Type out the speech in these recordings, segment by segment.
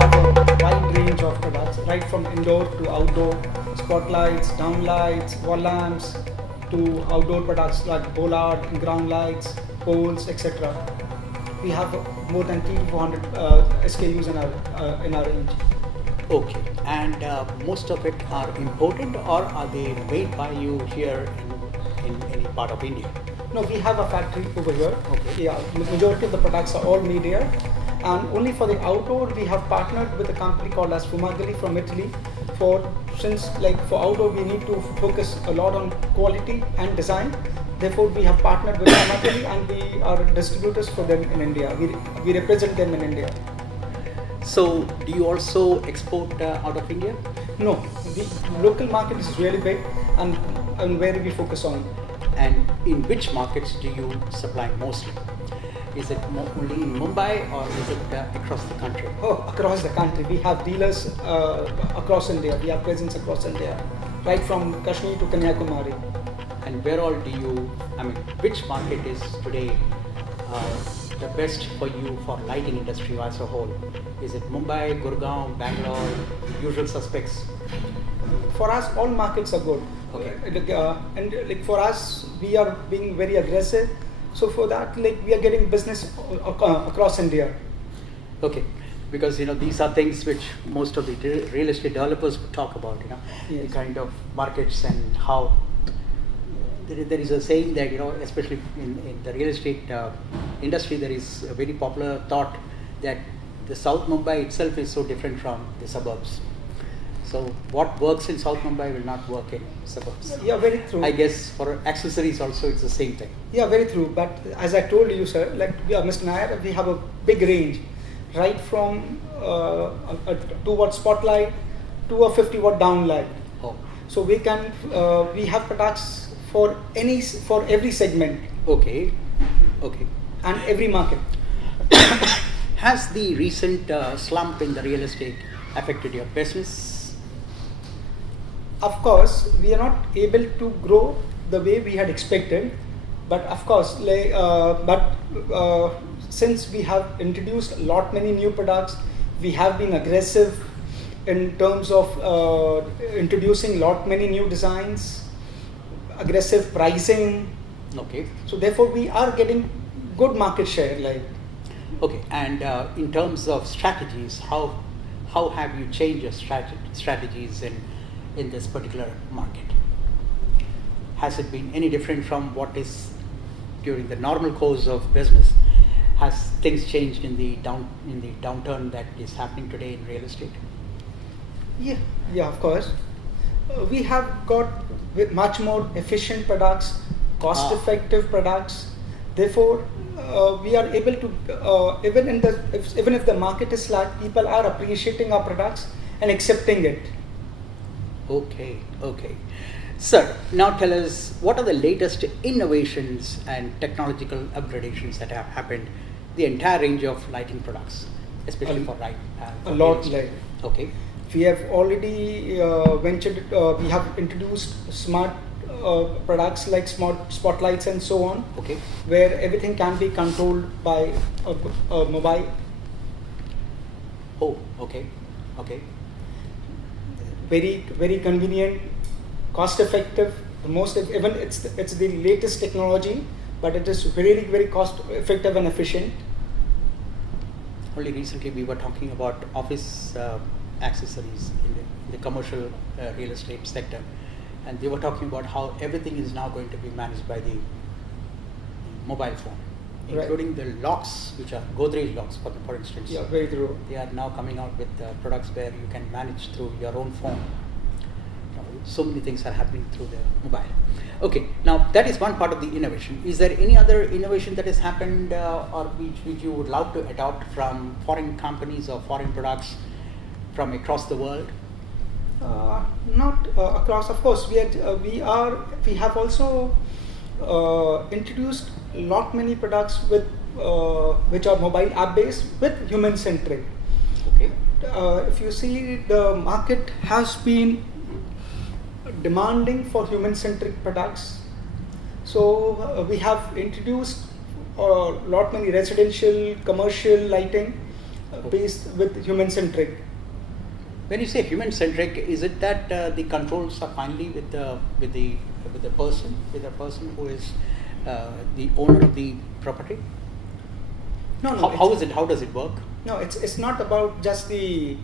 have a wide range of products, right from indoor to outdoor, spotlights, downlights, wall lamps, to outdoor products like bollard, ground lights, poles, etc. We have more than 300 to 400 SKUs in our range. Okay, and most of it are imported, or are they made by you here in any part of India? No, we have a factory over here. Okay. Yeah, majority of the products are all made here. And only for the outdoor, we have partnered with a company called as Fumagalli from Italy. Since for outdoor, we need to focus a lot on quality and design. Therefore, we have partnered with Fumagalli and we are distributors for them in India. We represent them in India. So, do you also export out of India? No, the local market is really big and where we focus on. And in which markets do you supply mostly? Is it only in Mumbai, or is it across the country? Oh, across the country. We have dealers across India. We have presence across India, right from Kashmir to Kanyakumari. And where all do you, which market is today the best for you for lighting industry as a whole? Is it Mumbai, Gurgaon, Bangalore, usual suspects? For us, all markets are good. Okay. And for us, we are being very aggressive. So for that, we are getting business across India. Okay, because these are things which most of the real estate developers would talk about. Yes. The kind of markets and how there is a saying that especially in the real estate industry, there is a very popular thought that the South Mumbai itself is so different from the suburbs. So what works in South Mumbai will not work in suburbs. Yeah, very true. I guess for accessories also it's the same thing. Yeah, very true. But as I told you, sir, Mr. Nair, we have a big range, right from a 2-watt spotlight to a 50-watt downlight. Oh. So we have products for every segment. Okay. And every market. Has the recent slump in the real estate affected your business? Of course, we are not able to grow the way we had expected, but of course, since we have introduced many new products, we have been aggressive in terms of introducing many new designs, aggressive pricing. Okay. So therefore, we are getting good market share. Okay, and in terms of strategies, how have you changed your strategies in this particular market? Has it been any different from what is during the normal course of business? Has things changed in the downturn that is happening today in real estate? Yeah, of course. We have got much more efficient products, cost-effective products. Therefore, we are able to even if the market is slack, people are appreciating our products and accepting it. Okay. Sir, now tell us, what are the latest innovations and technological upgradations that have happened the entire range of lighting products, especially for a lot. Okay. We have already we have introduced smart products like smart spotlights and so on. Okay. Where everything can be controlled by a mobile. Oh, okay. Very, very convenient, cost effective. Even it's the latest technology, but it is really very cost effective and efficient. Only recently we were talking about office accessories in the commercial real estate sector, and they were talking about how everything is now going to be managed by the mobile phone, including the locks, which are Godrej locks, for instance. Yeah, very true. They are now coming out with products where you can manage through your own phone. So many things are happening through the mobile. Okay, now that is one part of the innovation. Is there any other innovation that has happened or which you would love to adopt from foreign companies or foreign products from across the world? Not across. Of course, we have also introduced many products which are mobile app based with human centric. Okay. If you see, the market has been demanding for human centric products, so we have introduced or lot many residential, commercial lighting based with human-centric. When you say human-centric, is it that the controls are finally with the person who is the owner of the property? No, How is it? How does it work? No, it's not about just the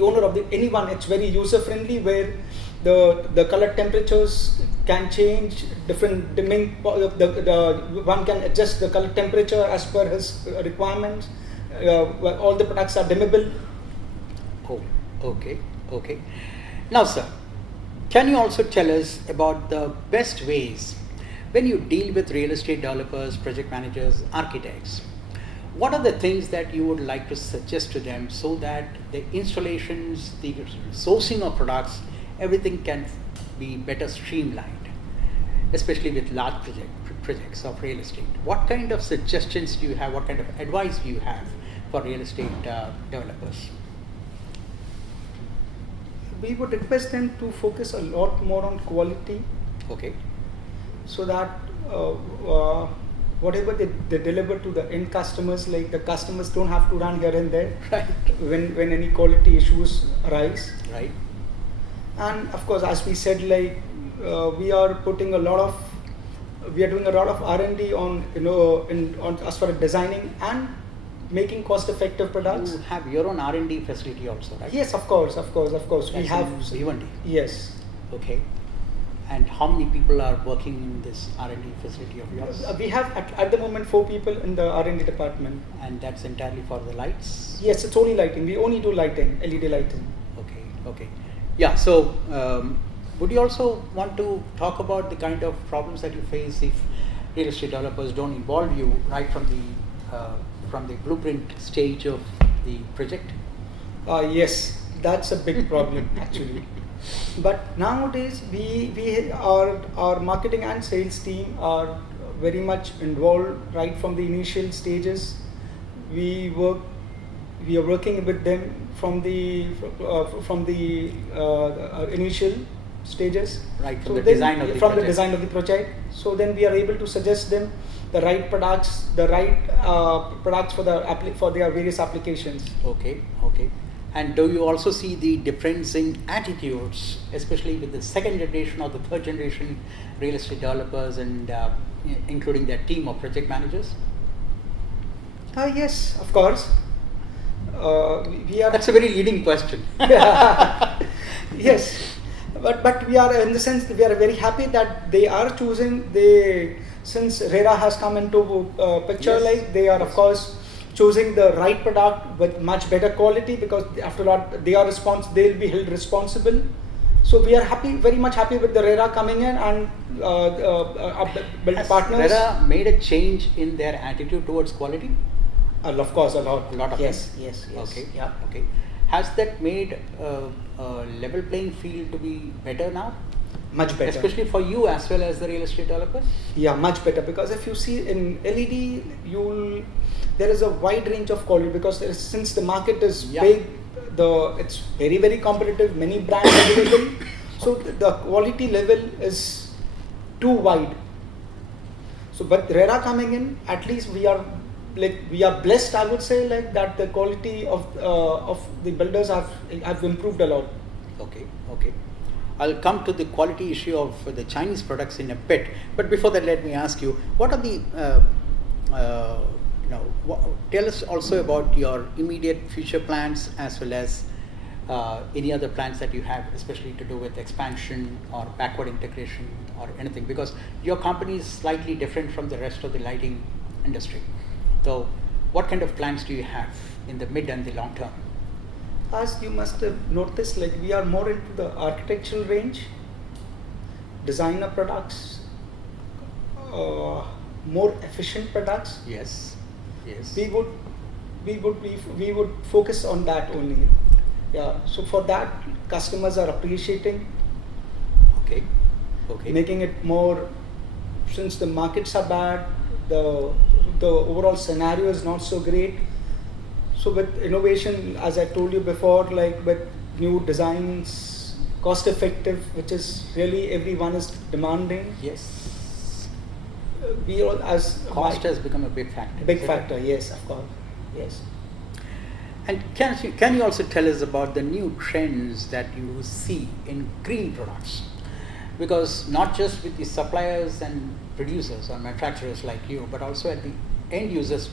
owner of anyone. It's very user friendly where the color temperatures can change, different dimming. The one can adjust the color temperature as per his requirements. All the products are dimmable. Oh, okay. Now, sir, can you also tell us about the best ways when you deal with real estate developers, project managers, architects? What are the things that you would like to suggest to them so that the installations, the sourcing of products, everything can be better streamlined, especially with large projects of real estate? What kind of suggestions do you have? What kind of advice do you have for real estate developers? We would request them to focus a lot more on quality. Okay. So that whatever they deliver to the end customers, like the customers don't have to run here and there Right. when any quality issues arise. Right. And of course, as we said, like we are doing a lot of R&D on on as far as designing and making cost-effective products. You have your own R&D facility also, right? Yes, of course. We That's have in Bhiwandi. Yes. Okay. And how many people are working in this R&D facility of yours? We have at the moment 4 people in the R&D department. And that's entirely for the lights? Yes, it's only lighting. We only do lighting, LED lighting. Okay. Yeah, so would you also want to talk about the kind of problems that you face if real estate developers don't involve you right from the blueprint stage of the project? Yes, that's a big problem actually. But nowadays, our marketing and sales team are very much involved right from the initial stages. We are working with them from the initial stages. Right, from the design of the project. Design of the project. So then we are able to suggest them the right products, for their various applications. Okay. And do you also see the difference in attitudes, especially with the second generation or the third generation real estate developers and including their team of project managers? Yes, of course. We are. That's a very leading question. Yes, but we are, in the sense, we are very happy that they are choosing. Since RERA has come into picture, Yes. like they are, of course, choosing the right product with much better quality, because after all they'll be held responsible. So we are very much happy with the RERA coming in and our build Has partners. RERA made a change in their attitude towards quality? Of course, a lot. Of Yes. Okay. Yeah. Okay. Has that made a level playing field to be better now? Much better. Especially for you as well as the real estate developers? Yeah, much better, because if you see in LED, there is a wide range of quality, because since the market is Yeah. big, it's very, very competitive, many brands available, so the quality level is too wide. So, but RERA coming in, at least we are blessed, I would say, like that the quality of the builders have improved a lot. Okay. I'll come to the quality issue of the Chinese products in a bit. But before that, let me ask you, what are the, tell us also about your immediate future plans, as well as any other plans that you have, especially to do with expansion or backward integration or anything, because your company is slightly different from the rest of the lighting industry. So what kind of plans do you have in the mid and the long term? As you must have noticed, like we are more into the architectural range, designer products, more efficient products. Yes. We would focus on that only. Yeah. So for that, customers are appreciating. Okay. Making it more, since the markets are bad, the overall scenario is not so great. So with innovation, as I told you before, like with new designs, cost effective, which is really everyone is demanding. Yes. we all as Cost has become a big factor. big Is it? factor. Yes, of course. Yes. And can you also tell us about the new trends that you see in green products? Because not just with the suppliers and producers or manufacturers like you, but also at the end users,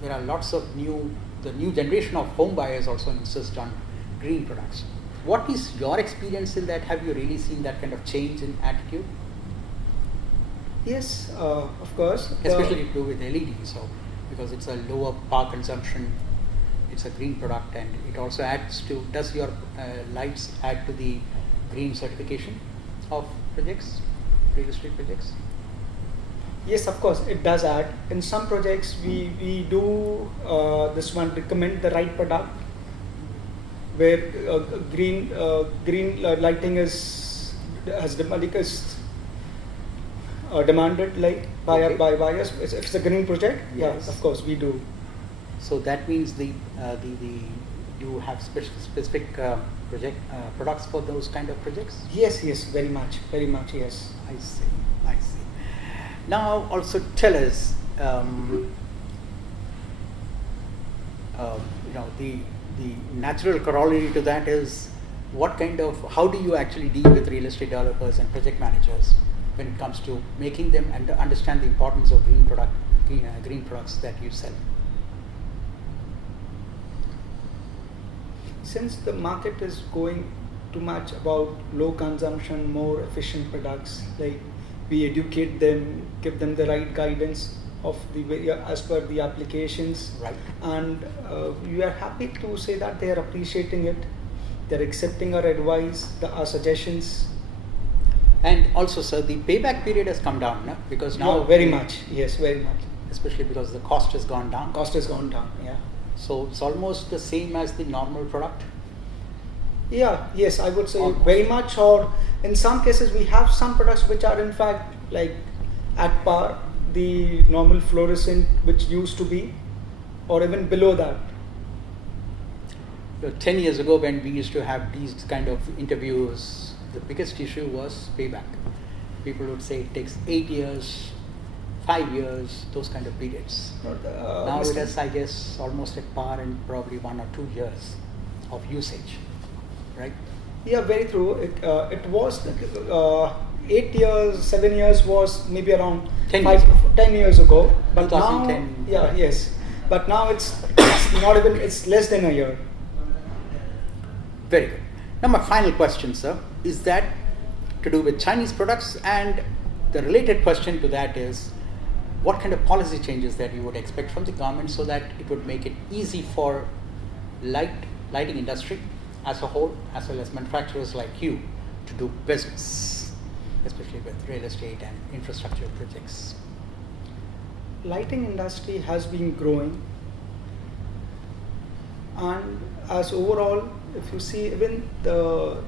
there are lots of the new generation of home buyers also insist on green products. What is your experience in that? Have you really seen that kind of change in attitude? Yes, of course. Especially to do with LED, so because it's a lower power consumption, it's a green product, and it also adds to. Does your lights add to the green certification of projects, real estate projects? Yes, of course, it does add. In some projects, we do this one recommend the right product, where green lighting has demanded like by buyers. If it's a green project, Yes. yeah, of course we do. So that means the you have specific products for those kind of projects. Yes, very much, yes. I see. Now also tell us, the natural corollary to that is how do you actually deal with real estate developers and project managers when it comes to making them understand the importance of green products that you sell? Since the market is going too much about low consumption, more efficient products, like we educate them, give them the right guidance of the way as per the applications, Right. And we are happy to say that they are appreciating it. They are accepting our advice, our suggestions. And also, sir, the payback period has come down, no? Because now No, very much. Yes, very much. especially because the cost has gone down. Cost has gone down. Yeah. So it's almost the same as the normal product. Yeah, yes, I would say Almost. very much, or in some cases we have some products which are in fact like at par the normal fluorescent which used to be, or even below that. 10 years ago when we used to have these kind of interviews, the biggest issue was payback. People would say it takes 8 years, 5 years, those kind of periods. Now it is, I guess, almost at par and probably 1 or 2 years of usage, right? Yeah, very true. It was 8 years, 7 years was maybe around 10 years ago. 10 years ago. But now, 2010. yeah, yes. But now it's not even, it's less than a year. Very good. Now my final question, sir, is that to do with Chinese products, and the related question to that is what kind of policy changes that you would expect from the government so that it would make it easy for lighting industry as a whole, as well as manufacturers like you, to do business, especially with real estate and infrastructure projects. Lighting industry has been growing, and as overall, if you see even the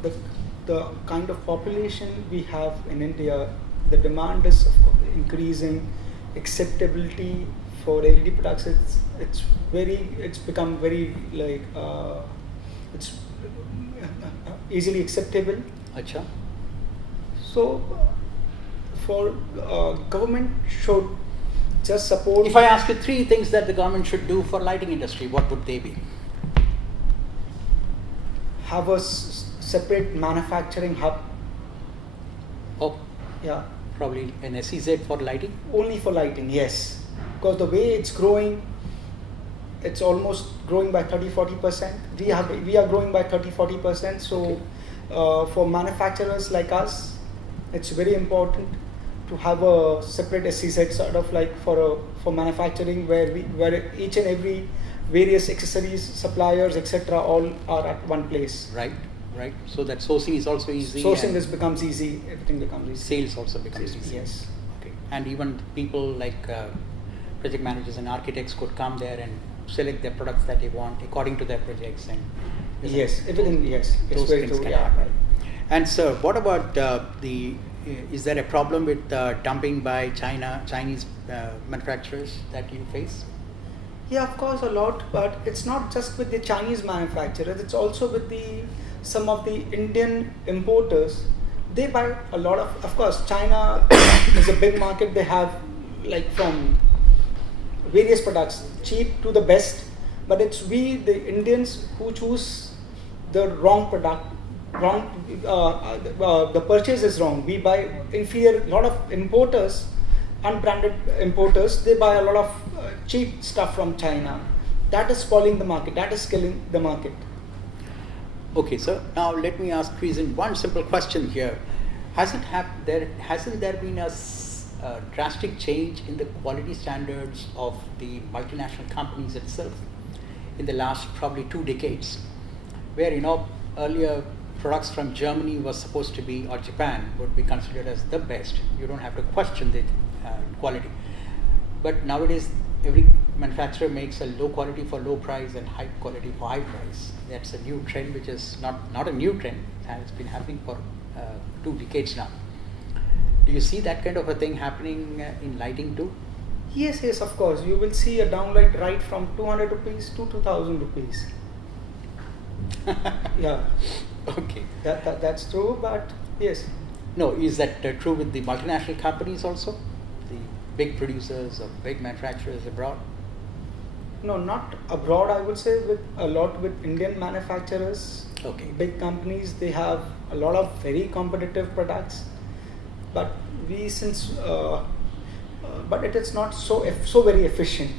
kind of population we have in India, the demand is of course increasing. Acceptability for LED products, it's become very like it's easily acceptable. Acha? So for government should just support. If I ask you 3 things that the government should do for lighting industry, what would they be? Have a separate manufacturing hub. Oh, Yeah, probably an SEZ for lighting. only for lighting, yes. Because the way it's growing, it's almost growing by 30-40%. We are growing by 30-40%. So for manufacturers like us, it's very important to have a separate SEZ sort of like for manufacturing where each and every various accessories, suppliers, etc. all are at one place. Right. So that sourcing is also easy. Sourcing and becomes easy. Everything becomes easy. sales also becomes easy. Yes. Okay. And even people like project managers and architects could come there and select their products that they want according to their projects and Yes, everything. Yes, it's those very things true. can Yeah, happen. right. And sir, what about is there a problem with dumping by Chinese manufacturers that you face? Yeah, of course, a lot, but it's not just with the Chinese manufacturers. It's also with some of the Indian importers. They buy a lot of course, China is a big market. They have like from various products, cheap to the best, but it's we, the Indians, who choose the wrong product. The purchase is wrong. We buy inferior. A lot of importers, unbranded importers, they buy a lot of cheap stuff from China. That is spoiling the market. That is killing the market. Okay, so now let me ask Reason one simple question here. Hasn't there been a drastic change in the quality standards of the multinational companies itself in the last probably 2 decades? Where earlier products from Germany was supposed to be, or Japan would be considered as the best. You don't have to question the quality. But nowadays, every manufacturer makes a low quality for low price and high quality for high price. That's a new trend, which is not a new trend, and it's been happening for 2 decades now. Do you see that kind of a thing happening in lighting too? Yes, of course. You will see a downlight right from 200 rupees to 2000 rupees. Yeah. Okay. That's true, but yes. No, is that true with the multinational companies also? The big producers or big manufacturers abroad? No, not abroad. I would say with a lot with Indian manufacturers. Okay. Big companies, they have a lot of very competitive products, but but it is not so very efficient.